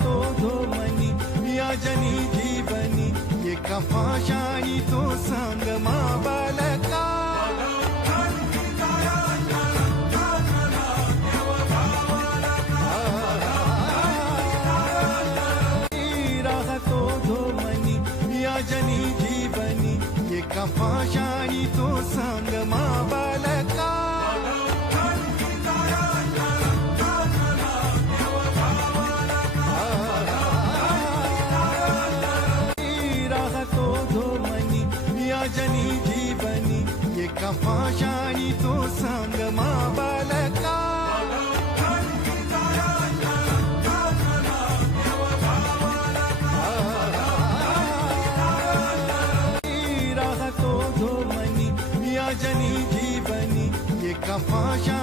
तो धो मनी या जनी जीवनी, ये कफा शाणी तो संग मा बालका। जनी जीवनी, ये कफा शाणी तो सांग पाषाणी तो सांग मा बालका. राहतो धोमनी या जनी जीवनी एका पाषाणी